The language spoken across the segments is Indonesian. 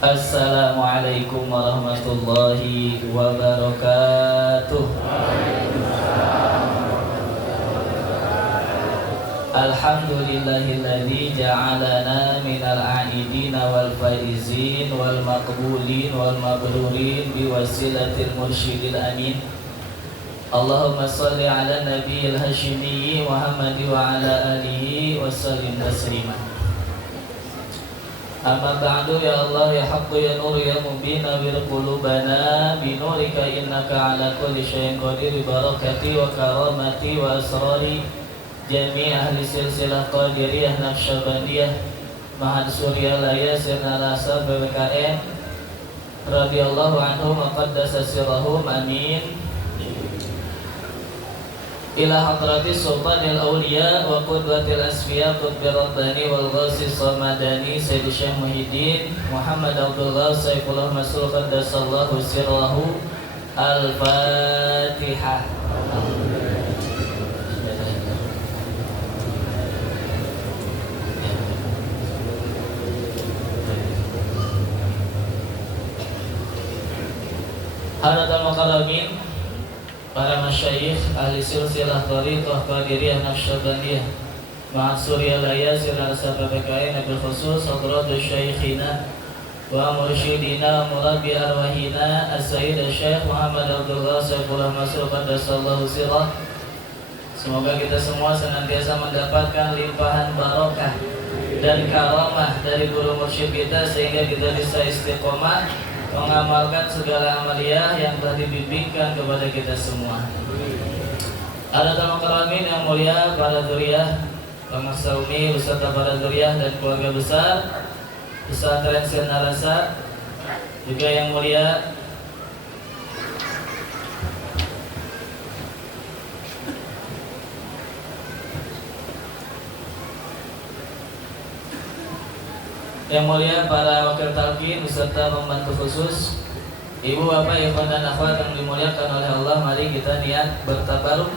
Assalamualaikum warahmatullahi wabarakatuh. Alhamdulillahilladzi ja'alana minal a'idina wal faizin wal maqbulin wal mabrurin biwasilatil mursyidil amin. Allahumma salli ala nabiyil hashimi Muhammad wa ala alihi wa sallim taslima. Amma ba'du, ya Allah ya haqqu ya nur ya mubin nawwir qulubana bi nurika innaka ala kulli syai'in qadir. Barakati wa karamati wa asrari jami' ahli silsilah qadiriyah naqsyabandiyah ma'ad surya laya sirna rasa BBKM radhiyallahu anhum wa qaddasa sirrahum amin. Ila hadratis sultanil awliya wa qudwatil asfiya qutbir rabbani wal ghasis samadani Sayyid Syekh Muhyiddin Muhammad Abdullah Saifullah Masul qaddasallahu sirrahu. Al-Fatihah. Hadirin mukarramin, para masyayikh ahli silsilah thariqah qadiriyah naqsyabandiyah ma'ad surya laya sirna sababakain bil khusus hadratus syayikhina wa mursyidina murabbi arwahina as-sayyid Syekh Muhammad Abdullah Saifullah Masul qaddasallahu sirrah. Semoga kita semua senantiasa mendapatkan limpahan barokah dan karamah dari guru mursyid kita sehingga kita bisa istiqomah mengamalkan segala amaliyah yang telah dibimbingkan kepada kita semua. Hadirin mukarramin yang mulia, para dzurriyyah Bangsa Umi, beserta para dzurriyyah dan keluarga besar pesantren Sirna Rasa, juga yang mulia para wakil talqin beserta pembantu khusus, ibu bapak ikhwan dan akhwat yang dimuliakan oleh Allah. Mari kita niat bertabaruk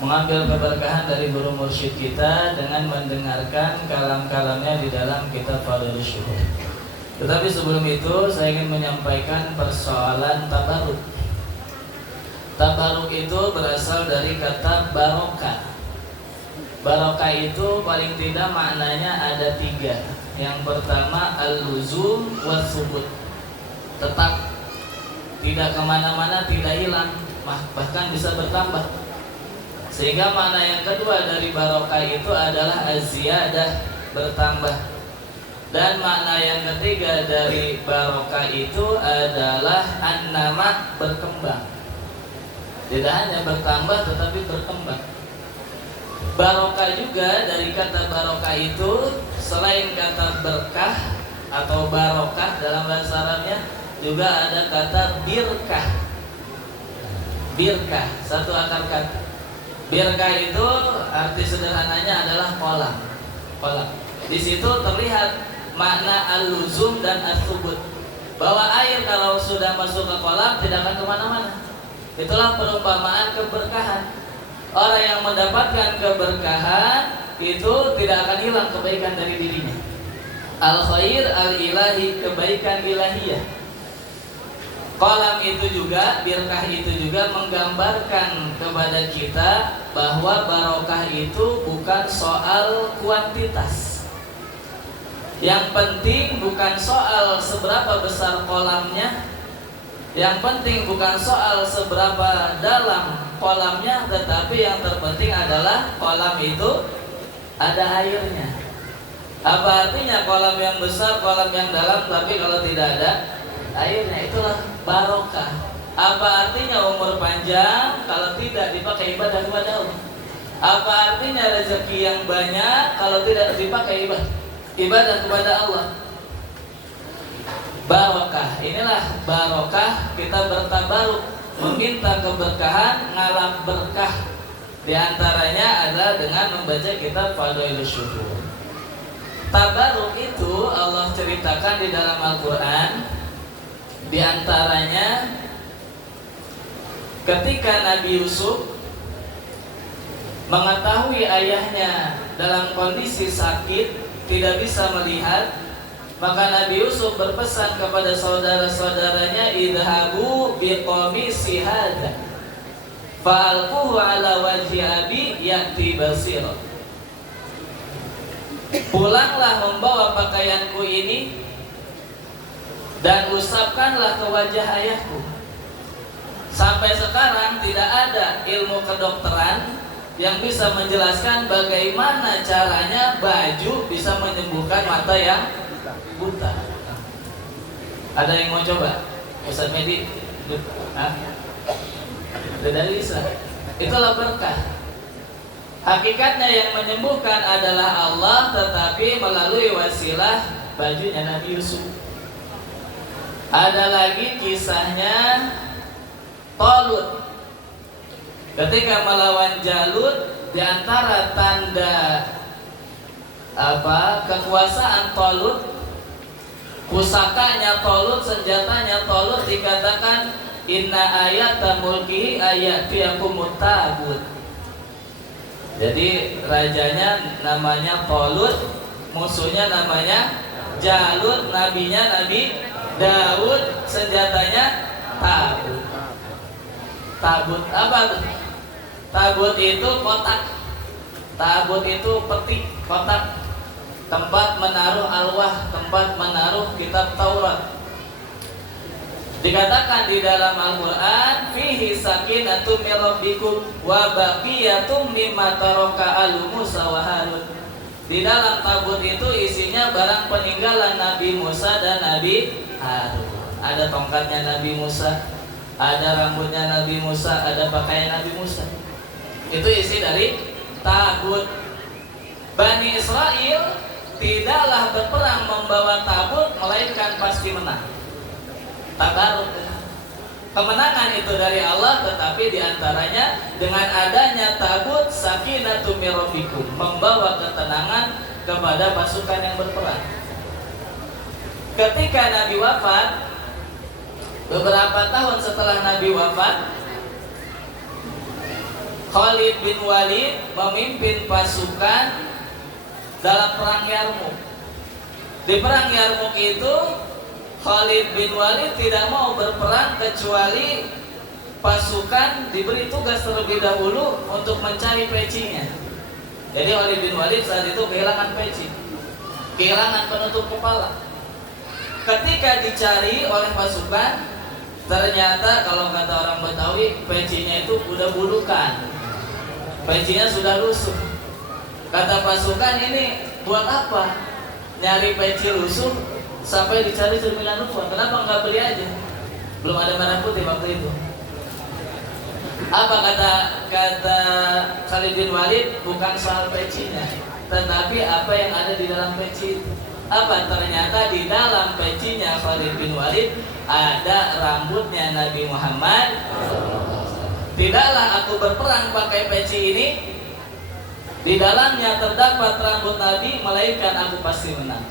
mengambil keberkahan dari guru mursyid kita dengan mendengarkan kalam-kalamnya di dalam kitab Fadhilus Syuhur. Tetapi sebelum itu saya ingin menyampaikan persoalan tabaruk. Tabaruk itu berasal dari kata barokah. Barokah itu paling tidak maknanya ada 3. Yang pertama al-luzum wa subut, tetap, tidak kemana-mana, tidak hilang, bahkan bisa bertambah. Sehingga makna yang kedua dari barokah itu adalah az-ziyadah, bertambah. Dan makna yang ketiga dari barokah itu adalah an-nama, berkembang. Tidak hanya bertambah tetapi berkembang. Barokah juga dari kata barokah itu selain kata berkah atau barokah dalam bahasa Arabnya juga ada kata birkah. Birkah, satu akar kata. Birkah itu arti sederhananya adalah kolam. Di situ terlihat makna al-luzum dan as-subut, bahwa air kalau sudah masuk ke kolam tidak akan kemana-mana. Itulah perumpamaan keberkahan. Orang yang mendapatkan keberkahan itu tidak akan hilang kebaikan dari dirinya. Al-khair al-ilahi, kebaikan ilahiyah. Kolam itu juga, birkah itu juga menggambarkan kepada kita bahwa barokah itu bukan soal kuantitas. Yang penting bukan soal seberapa besar kolamnya, yang penting bukan soal seberapa dalam kolamnya, tetapi yang terpenting adalah kolam itu ada airnya. Apa artinya kolam yang besar, kolam yang dalam, tapi kalau tidak ada airnya? Itulah barokah. Apa artinya umur panjang kalau tidak dipakai ibadah kepada Allah? Apa artinya rezeki yang banyak kalau tidak dipakai ibadah kepada Allah? Barokah, inilah barokah, kita bertabaruk, meminta keberkahan, ngalap berkah. Di antaranya adalah dengan membaca kitab Fadhilus Syuhur. Tabaruk itu Allah ceritakan di dalam Al-Quran. Di antaranya ketika Nabi Yusuf mengetahui ayahnya dalam kondisi sakit, tidak bisa melihat, Maka Nabi Yusuf berpesan kepada saudara-saudaranya, idhabu biqamisi hadha fa'alquhu ala wajhi abi ya'ti basira. Pulanglah membawa pakaianku ini dan usapkanlah ke wajah ayahku. Sampai sekarang tidak ada ilmu kedokteran yang bisa menjelaskan bagaimana caranya baju bisa menyembuhkan mata yang buta. Ada yang mau coba? Ustaz Medi? Tidak bisa. Itulah berkah. Hakikatnya yang menyembuhkan adalah Allah, tetapi melalui wasilah bajunya Nabi Yusuf. Ada lagi kisahnya Talut. Ketika melawan Jalut, di antara tanda kekuasaan Talut, pusakanya Talut, senjatanya Talut, dikatakan inna ayata mulkihi ayatiyakumut tabut. Jadi rajanya namanya Talut, musuhnya namanya Jalut, nabinya Nabi Daud, senjatanya tabut. Tabut apa tuh? Tabut itu kotak. Tabut itu peti, kotak, tempat menaruh alwah, tempat menaruh kitab Taurat. Dikatakan di dalam Al-Quran, fihi sakinatun min rabbikum wa baqiyatum mimma taraka alu Musa wa Harun. Di dalam tabut itu isinya barang peninggalan Nabi Musa dan Nabi Harun. Ada tongkatnya Nabi Musa, ada rambutnya Nabi Musa, ada pakaian Nabi Musa. Itu isi dari tabut. Bani Israel tidaklah berperang membawa tabut, melainkan pasti menang. Tabaruk. Kemenangan itu dari Allah, tetapi diantaranya dengan adanya tabut sakinatu min rabbikum, membawa ketenangan kepada pasukan yang berperang. Ketika Nabi wafat, beberapa tahun setelah Nabi wafat, Khalid bin Walid memimpin pasukan dalam perang Yarmuk. Di perang Yarmuk itu Khalid bin Walid tidak mau berperang kecuali pasukan diberi tugas terlebih dahulu untuk mencari pecinya. Jadi Khalid bin Walid saat itu kehilangan peci, kehilangan penutup kepala. Ketika dicari oleh pasukan, ternyata kalau kata orang Betawi, pecinya itu udah bulukan, pecinya sudah lusuh. Kata pasukan, ini buat apa nyari peci lusuh sampai dicari cerminan lupa? Kenapa nggak beli aja? Belum ada merah putih waktu itu. Apa kata Khalid bin Walid? Bukan soal pecinya, tetapi apa yang ada di dalam peci itu. Apa? Ternyata di dalam pecinya Khalid bin Walid ada rambutnya Nabi Muhammad. Tidaklah aku berperang pakai peci ini, di dalamnya terdapat rambut Nabi, melainkan aku pasti menang.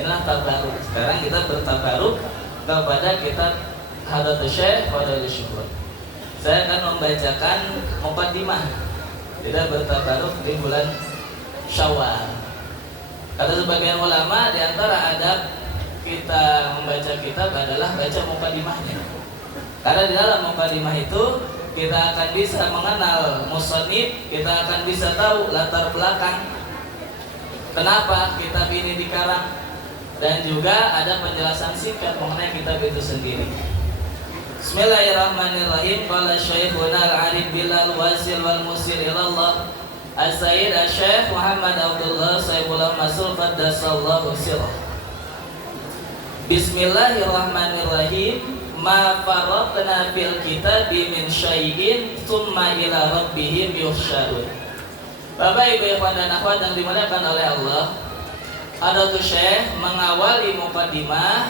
Inilah tabaruk. Sekarang kita bertabaruk kepada kitab Hadatul Syekh Fadlul Syukur. Saya akan membacakan muqaddimah. Kita bertabaruk di bulan Syawal. Kata sebagian ulama, di antara adab kita membaca kitab adalah baca muqaddimahnya. Karena di dalam muqaddimah itu kita akan bisa mengenal musannif, kita akan bisa tahu latar belakang kenapa kitab ini dikarang, dan juga ada penjelasan singkat mengenai kitab itu sendiri. Bismillahirrahmanirrahim. Qala Syekhuna al-Arif Bilal Wasil wal Musir ilallah As-Sayyid Asy-Syaikh Muhammad Abdullah Saifullah Masul Qaddasallahu sirrah. Bismillahirrahmanirrahim. Ma farratna fil kitabi min syai'in tsumma ila rabbihim yuhsyarun. Bapak Ibu ikhwan dan akhwat yang dimuliakan oleh Allah, Hadatul Syekh mengawali muqaddimah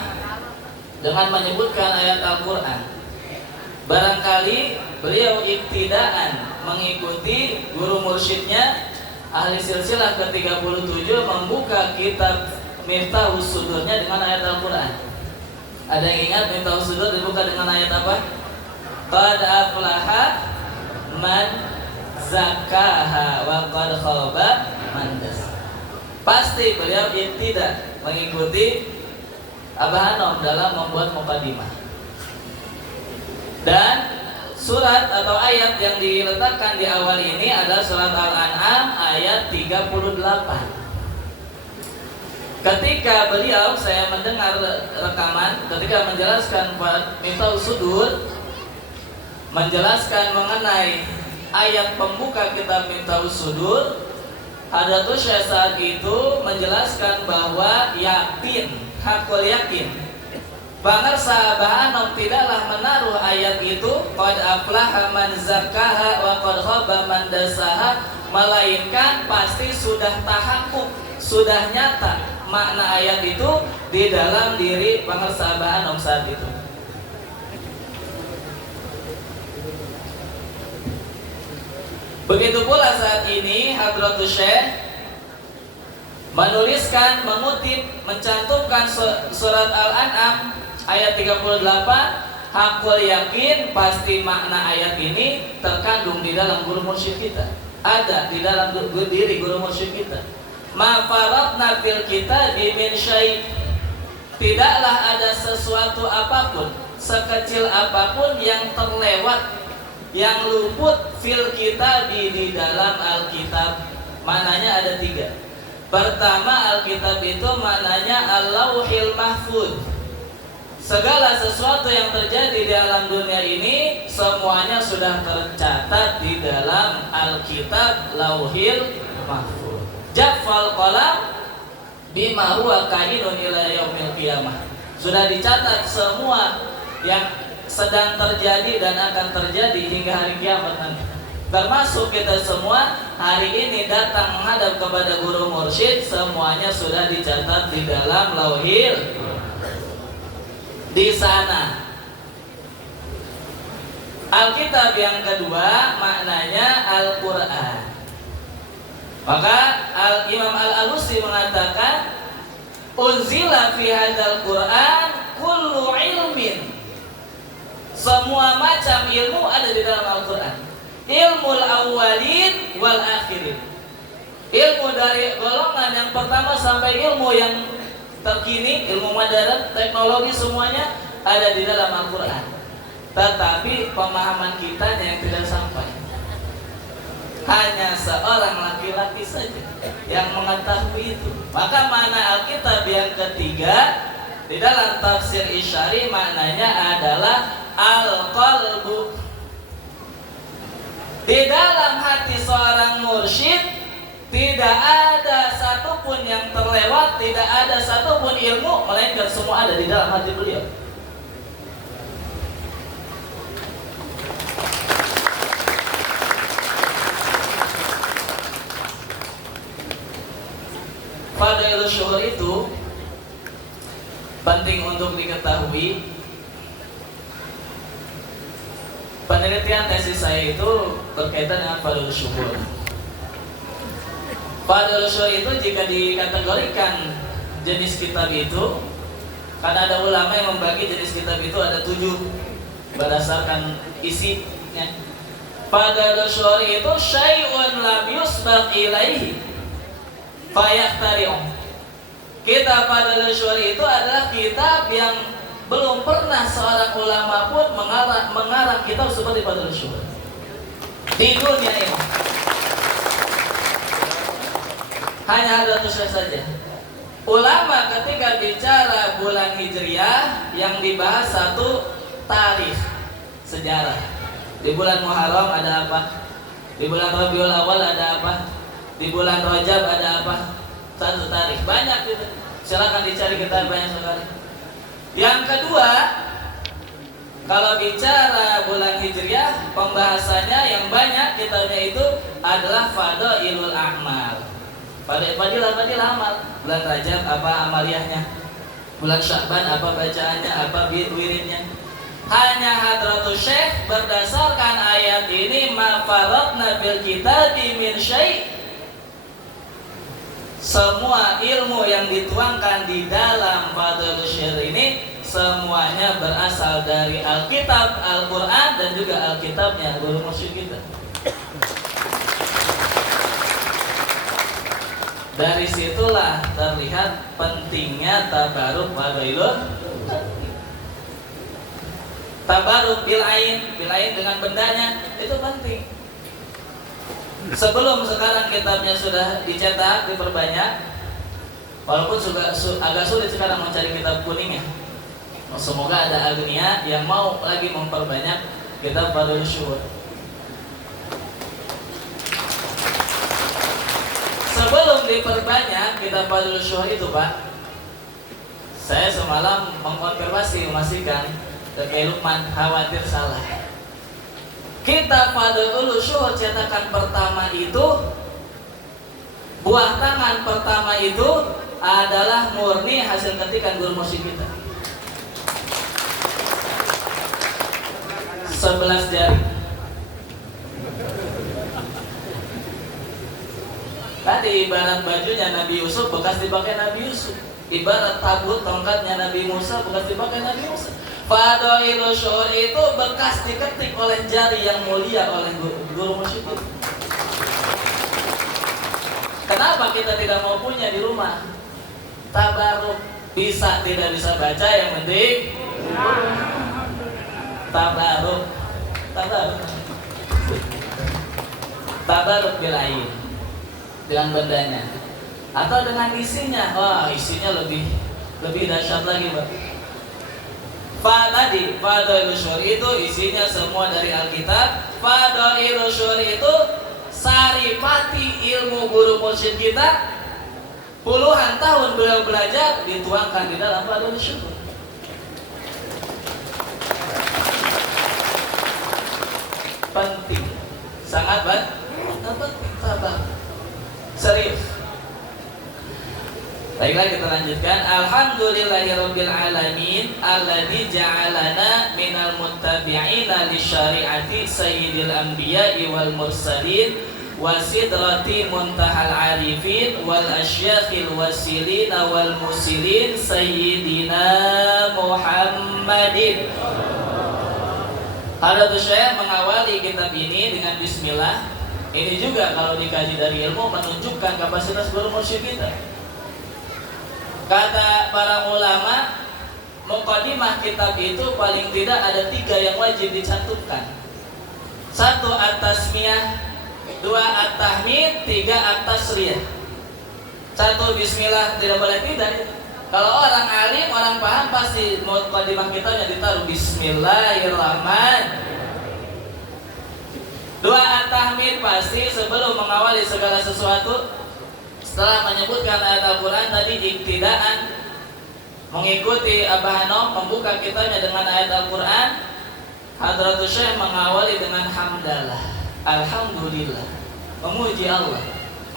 dengan menyebutkan ayat Al-Qur'an. Barangkali beliau iktidaan mengikuti guru mursyidnya ahli silsilah ke-37 membuka kitab Miftahus Sudurnya dengan ayat Al-Qur'an. Ada yang ingat Miftahus Sudur dibuka dengan ayat apa? Qad aflaha man zakkaha wa qad khaba man dassaha. Pasti beliau tidak mengikuti Abah Hanom dalam membuat mukadimah. Dan surat atau ayat yang diletakkan di awal ini adalah surat Al-An'am ayat 38. Ketika beliau, saya mendengar rekaman ketika menjelaskan Miftahus Sudur, menjelaskan mengenai ayat pembuka kitab Miftahus Sudur, Hadratus Syekh saat itu menjelaskan bahwa yakin, hakul yakin, bangsa Abah Hanom tidaklah menaruh ayat itu qad aflaha man zakkaha wa qad khaba man dasaha, melainkan pasti sudah tahakkuk, sudah nyata makna ayat itu di dalam diri bangsa Abah Hanom saat itu. Begitu pula saat ini Hadratus Syekh menuliskan, mengutip, mencantumkan surat Al-An'am ayat 38, hakul yakin pasti makna ayat ini terkandung di dalam guru mursyid kita, ada di dalam diri guru mursyid kita. Ma faratna fil kitabi min syai', tidaklah ada sesuatu apapun, sekecil apapun yang terlewat, yang luput fil kitabi di dalam Alkitab. Maknanya ada 3. Pertama, Alkitab itu maknanya Al-Lauhil Mahfuz. Segala sesuatu yang terjadi di alam dunia ini semuanya sudah tercatat di dalam Alkitab Lauhil Mahfuz. Jaffal qalam bima huwa kainun ila yaumil qiyamah. Sudah dicatat semua yang sedang terjadi dan akan terjadi hingga hari kiamat nanti. Termasuk kita semua hari ini datang menghadap kepada guru mursyid, semuanya sudah dicatat di dalam lauhil di sana. Alkitab yang kedua maknanya Al-Qur'an. Maka Imam Al-Alusi mengatakan unzila fi hadzal Qur'an kullu ilmin. Semua macam ilmu ada di dalam Al-Qur'an. Ilmul awwalin wal akhirin. Ilmu dari golongan yang pertama sampai ilmu yang terkini, ilmu modern, teknologi, semuanya ada di dalam Al-Qur'an. Tetapi pemahaman kita yang tidak sampai. Hanya seorang laki-laki saja yang mengetahui itu. Maka makna Alkitab yang ketiga di dalam tafsir Isyari maknanya adalah al-qalbu. Di dalam hati seorang mursyid tidak ada satupun yang terlewat, tidak ada satupun ilmu, melainkan semua ada di dalam hati beliau. Fadailus syuhur itu penting untuk diketahui. Penelitian tesis saya itu berkaitan dengan fadailus syuhur. Fadailus syuhur itu jika dikategorikan jenis kitab itu, karena ada ulama yang membagi jenis kitab itu ada 7 berdasarkan isinya. Fadailus syuhur itu syai'un lam yusbaq ilaihi fayahtari'um. Kitab Fadailus syuhur itu adalah kitab yang belum pernah seorang ulama pun mengarang kitab seperti Fadailus syuhur di dunia ini. Hanya ada tulisan saja. Ulama ketika bicara bulan Hijriah yang dibahas satu tarikh, sejarah. Di bulan Muharram ada apa? Di bulan Rabiul Awal ada apa? Di bulan Rajab ada apa? Satu tarikh, banyak gitu. Silakan dicari, kita banyak sekali. Yang kedua, kalau bicara bulan Hijriah, pembahasannya yang banyak kitabnya itu adalah Fadailul A'mal. Fadilah amal. Bulan Rajab apa amaliyahnya? Bulan Sya'ban apa bacaannya? Apa wiridnya? Hanya Hadratus Syekh berdasarkan ayat ini, ma faratna bil kitabi min syai'. Semua ilmu yang dituangkan di dalam Fadailus syuhur ini semuanya berasal dari Alkitab, Al-Quran, dan juga Alkitabnya guru mursyid kita. Dari situlah terlihat pentingnya tabaruk fadailun. Tabaruk bil ain dengan bendanya itu penting. Sebelum sekarang kitabnya sudah dicetak, diperbanyak, walaupun agak sulit sekarang mencari kitab kuning ya. Semoga ada agnia yang mau lagi memperbanyak kitab Fadlul Syuhur. Sebelum diperbanyak kitab Fadlul Syuhur itu Pak, saya semalam mengkonfirmasi, memastikan ke Lukman, khawatir salah. Kitab Fadlul Syuhur cetakan pertama itu, buah tangan pertama itu adalah murni hasil ketikan guru musik kita. 11 jari. Tadi ibarat bajunya Nabi Yusuf bekas dipakai Nabi Yusuf, ibarat tabut tongkatnya Nabi Musa bekas dipakai Nabi Musa. Fadailul Syuhur itu bekas diketik oleh jari yang mulia oleh guru musik itu. Kenapa kita tidak mau punya di rumah? Tabaruk, bisa tidak bisa baca, yang penting tabaruk. Tabaruk bil ain, dengan bendanya atau dengan isinya. Wah, isinya lebih dahsyat lagi, Pak. Tadi Fadailul Syuhur itu isinya semua dari Alkitab. Fadailul Syuhur itu saripati ilmu guru mursyid kita. Puluhan tahun beliau belajar dituangkan di dalam Fadailul Syuhur. Penting, sangat penting, sabar, serius. Baiklah, kita lanjutkan. Alhamdulillahirabbil alamin alladzi ja'alana minal muttabi'ina li syari'ati sayyidil anbiya'i wal mursalin wa sidrati muntahal arifin wal asyakhil wasilin wal musilin sayyidina Muhammadin. Hadatul Syekh mengawali kitab ini dengan bismillah. Ini juga kalau dikaji dari ilmu menunjukkan kapasitas guru mursyid kita. Kata para ulama, muqaddimah kitab itu paling tidak ada 3 yang wajib dicantumkan. 1 at-tasmiyah, 2 at-tahmid, 3 at-tasriyah. 1 bismillah, tidak boleh tidak. Kalau orang alim, orang paham, pasti muqaddimah kitabnya ditaruh bismillahirrahmanirrahim. 2 at-tahmid, pasti sebelum mengawali segala sesuatu, setelah menyebutkan ayat Al-Quran tadi iktidaan, mengikuti Abah Hanom, membuka kitabnya dengan ayat Al-Quran, Hadratus Syekh mengawali dengan hamdalah, alhamdulillah, memuji Allah,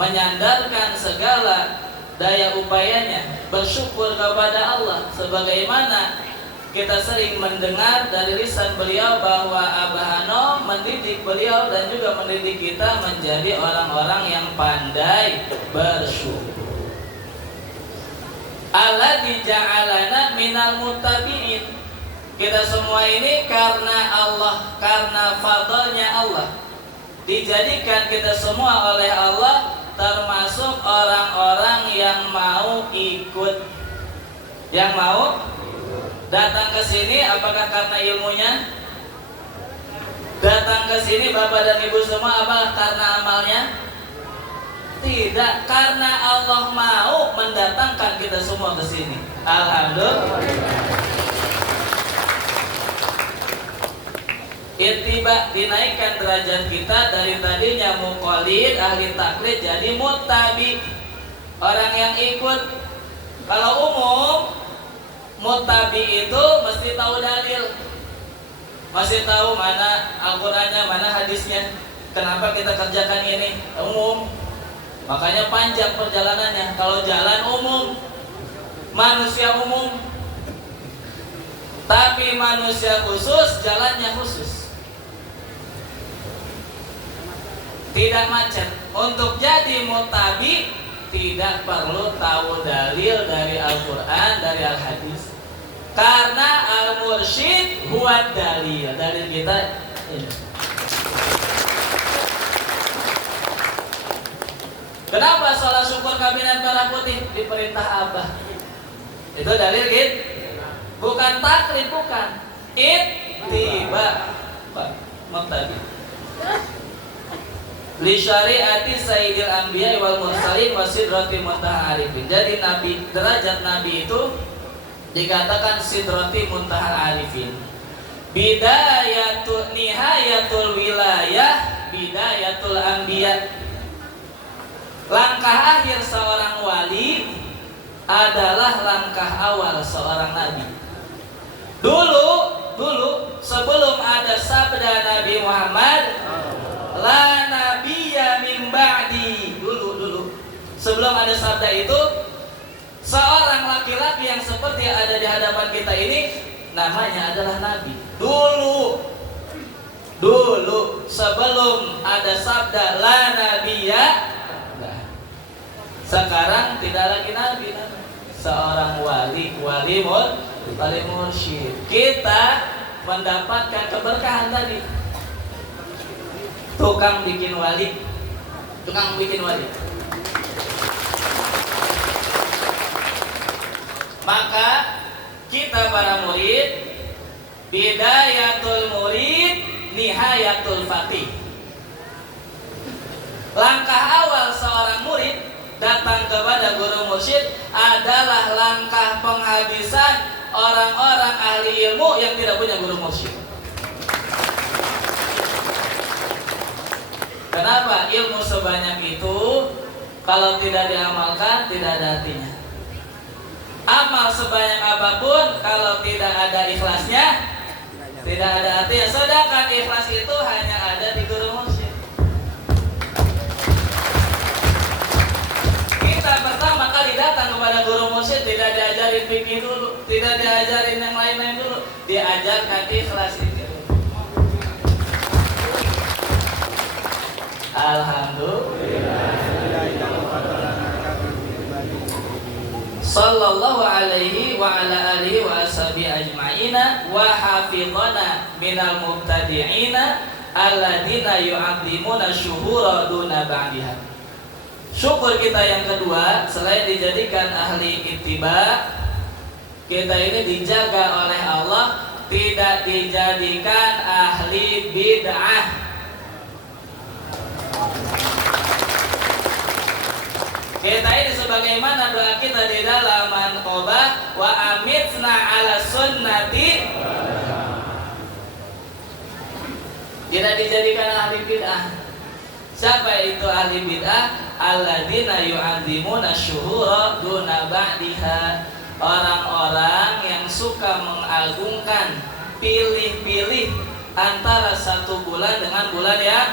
menyandarkan segala daya upayanya, bersyukur kepada Allah. Sebagaimana kita sering mendengar dari lisan beliau bahwa Abah Hanom mendidik beliau dan juga mendidik kita menjadi orang-orang yang pandai bersyukur. Alladzi ja'alana minal muttabi'in. Kita semua ini karena Allah, karena fadlnya Allah, dijadikan kita semua oleh Allah termasuk orang-orang yang mau ikut, yang mau datang ke sini. Apakah karena ilmunya? Datang ke sini Bapak dan Ibu semua apa karena amalnya? Tidak, karena Allah mau mendatangkan kita semua ke sini. Alhamdulillah. Ittiba, dinaikkan derajat kita dari tadinya muqallid, ahli taklid, jadi muttabi, orang yang ikut. Kalau umum, muttabi itu mesti tahu dalil, masih tahu mana Al-Qur'annya, mana hadisnya. Kenapa kita kerjakan ini? Umum. Makanya panjang perjalanannya. Kalau jalan umum, manusia umum. Tapi manusia khusus, jalannya khusus. Tidak macet. Untuk jadi muttabi tidak perlu tahu dalil dari Al-Quran, dari Al-Hadis. Karena Al-Mursyid huwad dalil. Dalil kita ini. Kenapa sholat syukur kabinet merah putih? Diperintah Abah. Itu dalil gitu. Bukan taklid, bukan. Ittiba. Muqtadi. Li syariati sayyidil anbiya wal mursalin wa sidrati muntaha arifin. Jadi nabi, derajat nabi itu dikatakan sidrati muntaha arifin. Bidayatul nihayatul wilayah, bidayatul anbiya. Langkah akhir seorang wali adalah langkah awal seorang nabi. Dulu sebelum ada sabda Nabi Muhammad, la nabiyya min ba'di. Dulu sebelum ada sabda itu, seorang laki-laki yang seperti yang ada di hadapan kita ini namanya adalah nabi. Dulu sebelum ada sabda la nabiyya, sekarang tidak lagi nabi, seorang wali mursyid. Kita mendapatkan keberkahan tadi. Tukang bikin wali. Maka kita para murid, bidayatul murid, nihayatul fatih. Langkah awal seorang murid datang kepada guru mursyid adalah langkah penghabisan orang-orang ahli ilmu yang tidak punya guru mursyid. Kenapa? Ilmu sebanyak itu kalau tidak diamalkan tidak ada artinya. Amal sebanyak apapun kalau tidak ada ikhlasnya tidak ada artinya. Sedangkan ikhlas itu hanya ada di guru mursyid. Pertama kali datang kepada guru mursyid tidak diajarin fikih dulu, tidak diajarin yang lain-lain dulu, diajarkan ikhlas itu. Alhamdulillah. Sallallahu alaihi wa ala alihi wa ashabihi ajma'ina wa hafidhana minal mubtadi'ina alladina yu'adzimuna syuhura duna ba'diha. Syukur kita yang kedua, selain dijadikan ahli ittiba, kita ini dijaga oleh Allah, tidak dijadikan ahli bid'ah. Kita ini sebagaimana doa kita di dalam manqobah, wa amitna ala sunnati, tidak dijadikan ahli bid'ah. Siapa itu ahli bid'ah? Alladzina yu'adzimuna syuhura duna ba'diha. Orang-orang yang suka mengagungkan pilih-pilih antara satu bulan dengan bulan yang,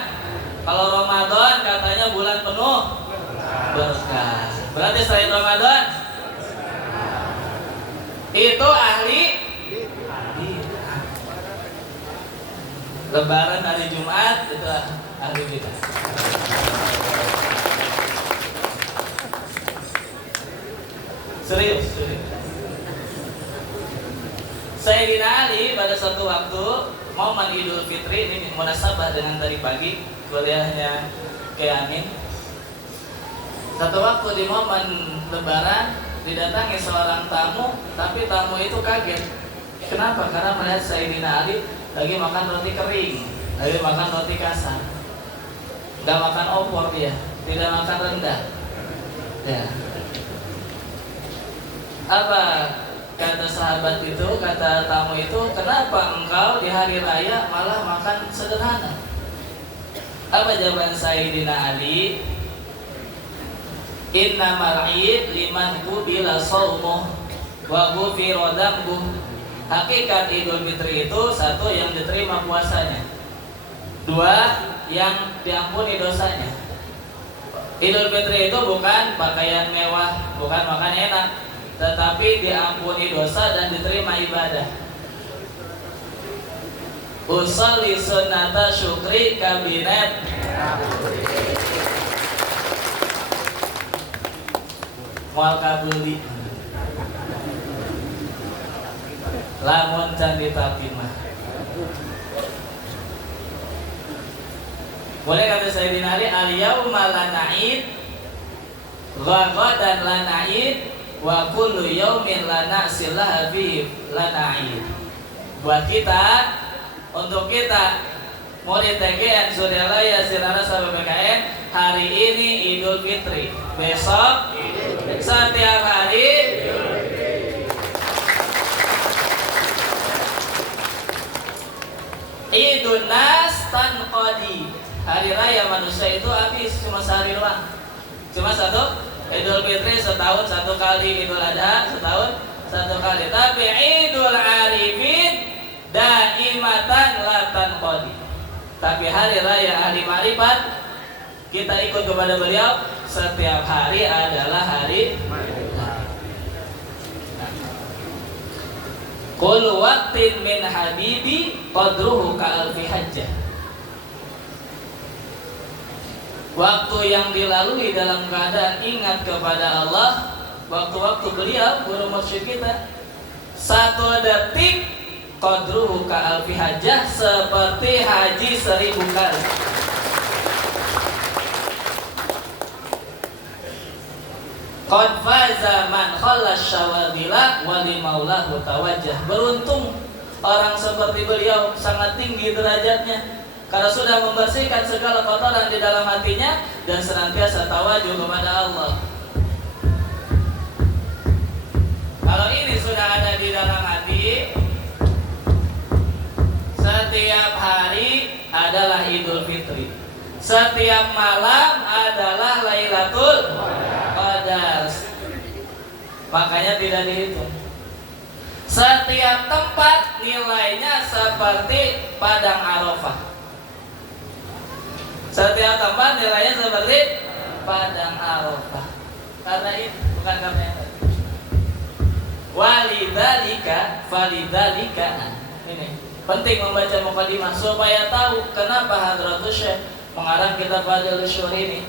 kalau Ramadan katanya bulan penuh berkah. Berarti selain Ramadan itu ahli bid'ah. Lebaran hari Jumat itu ahli bid'ah. Serius. Sayyidina Ali pada suatu waktu momen Idul Fitri, ini munasabah dengan tadi pagi kuliahnya Ki Amin. Satu waktu di momen Lebaran didatangi seorang tamu, tapi tamu itu kaget. Kenapa? Karena melihat Sayyidina Ali lagi makan roti kering, lagi makan roti kasar, nggak makan opor dia, tidak makan rendang. Ya. Apa kata sahabat itu, kata tamu itu, kenapa engkau di hari raya malah makan sederhana? Apa jawaban Sayyidina Ali? Innamal id liman qubila shaumuh wa ghufira dzambuh. Hakikat Idul Fitri itu satu, yang diterima puasanya, dua, yang diampuni dosanya. Idul Fitri itu bukan pakaian mewah, bukan makan enak, tetapi diampuni dosa dan diterima ibadah. Usolli sunnata syukri kabinet. Mual kabeli. Lamun can ditatimah. Boleh kata Sayyidina Ali, al-yauma la na'id Ghadan lana id wa kullu yaumin lana silah fi lana id. Buat kita, untuk kita murid TGN Suryalaya Sinarasa BPKN, hari ini Idul Fitri, besok setiap hari Idul Nas Tanqadi. Hari raya manusia itu habis cuma sehari doang. Cuma satu Idul Fitri setahun satu kali, Idul Adha setahun satu kali. Tapi Idul Arifin daimatan la tanqadi. Tapi hari raya ahli marifat kita ikut kepada beliau setiap hari adalah hari Qul waqtin min habibi qadruhu ka'alfi hajjah. Waktu yang dilalui dalam keadaan ingat kepada Allah, waktu-waktu beliau guru mursyid kita, satu detik qadruhu ka'alfi hajjah, seperti haji 1000 kali. Qad faza man khallas syawadila wa limaulahu tawajjah. Beruntung orang seperti beliau, sangat tinggi derajatnya karena sudah membersihkan segala kotoran di dalam hatinya dan senantiasa tawajuh kepada Allah. Kalau ini sudah ada di dalam hati, setiap hari adalah Idul Fitri, setiap malam adalah Lailatul Qadar. Makanya tidak dihitung. Setiap tempat nilainya seperti padang Arafah. Setiap tempat nilainya seperti padang Arafah. Karena itu, bukan karena yang lain. Walidalika. Ini penting membaca mukadimah supaya tahu kenapa Hadratus Syekh mengarang kitab Fadilus Syuhur ini.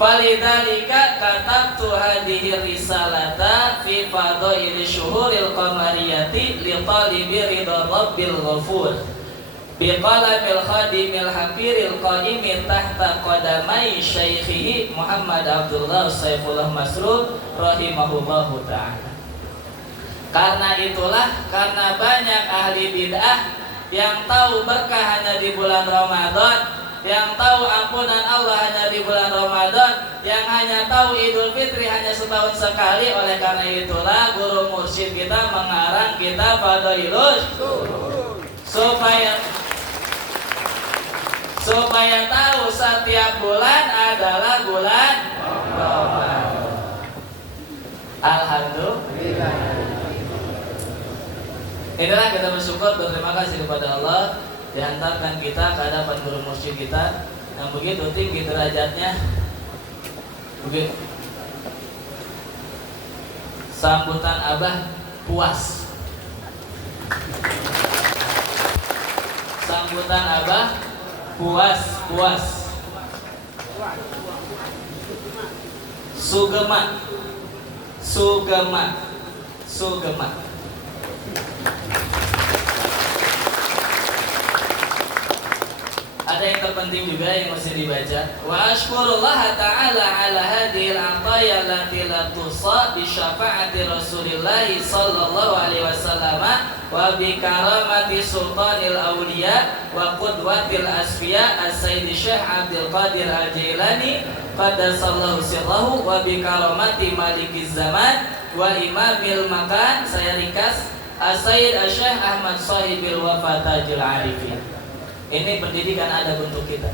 Falidalika katabtu hadhihi risalata fi fadhaili syuhuril qamariyati li talibi ridha rabbil ghafur biqalamil khadimil hafiril qaimi tahta qadamai syaikhihi Muhammad Abdullah Saifullah Masrur rahimahullahu ta'ala. Karena itulah, karena banyak ahli bid'ah yang tahu berkah hanya di bulan Ramadan, yang tahu ampunan Allah hanya di bulan Ramadan, yang hanya tahu Idul Fitri hanya setahun sekali. Oleh karena itulah guru mursyid kita mengarang kitab Fadailus supaya tahu setiap bulan adalah bulan Ramadan. Alhamdulillah. Inilah kita bersyukur, berterima kasih kepada Allah dihantarkan kita ke hadapan guru mursyid kita yang begitu tinggi derajatnya. Begitu. Sambutan Abah puas. Sambutan Abah puas. Sugema. Ada yang terpenting juga yang mesti dibaca. Wa ashkurullah ta'ala ala hadhil ataya allati la tusa bi syafaati Rasulillah sallallahu alaihi wasallam wa bi karamati sultanil auliya wa qudwatil asfiya as-sayyid Syekh Abdul Qadir Al-Jailani qaddasallahu sirrahu wa bi karamati malikiz zaman wa imamil makan. Saya ringkas, as-sayyid Syekh Ahmad Sahibil Wafa Tajul Arifin. Ini pendidikan adab untuk kita.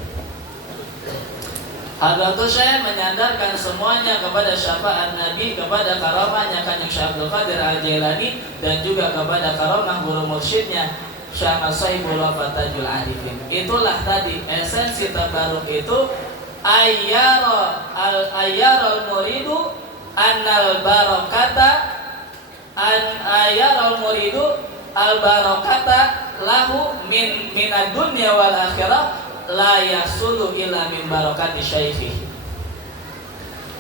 Hadratus Syekh menyandarkan semuanya kepada syafaat Nabi, kepada karamahnya Kanjeng Syekh Abdul Qadir Al-Jailani, dan juga kepada karamah guru mursyidnya Syekh Ahmad Sahibul Wafa Tajul Arifin. Itulah tadi esensi tabaruk itu, ayyarul muridu annal barakata ayyarul muridu al barakata lahu minad dunya wal akhirah la yasulu illa min barakati syaikhi.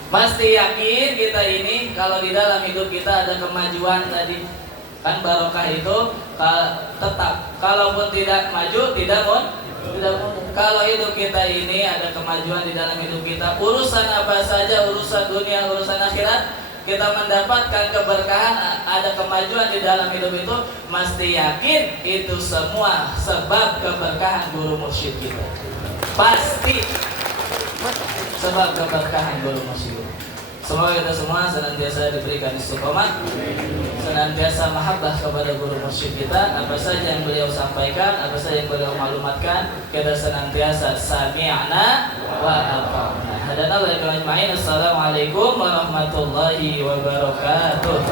Pasti yakin kita ini kalau di dalam hidup kita ada kemajuan tadi, kan barokah itu tetap, kalaupun tidak maju tidak Tidak mudah. Kalau hidup kita ini ada kemajuan di dalam hidup kita, urusan apa saja, urusan dunia, urusan akhirat, kita mendapatkan keberkahan, ada kemajuan di dalam hidup itu, mesti yakin itu semua sebab keberkahan guru mursyid kita. Pasti sebab keberkahan guru mursyid. Semoga kita semua senantiasa diberikan istiqomah, senantiasa mahabbah kepada guru mursyid kita. Apa saja yang beliau sampaikan, apa saja yang beliau maklumatkan, kita senantiasa sami'na wa ata'na. Hadana wa ajma'in. Assalamualaikum warahmatullahi wabarakatuh.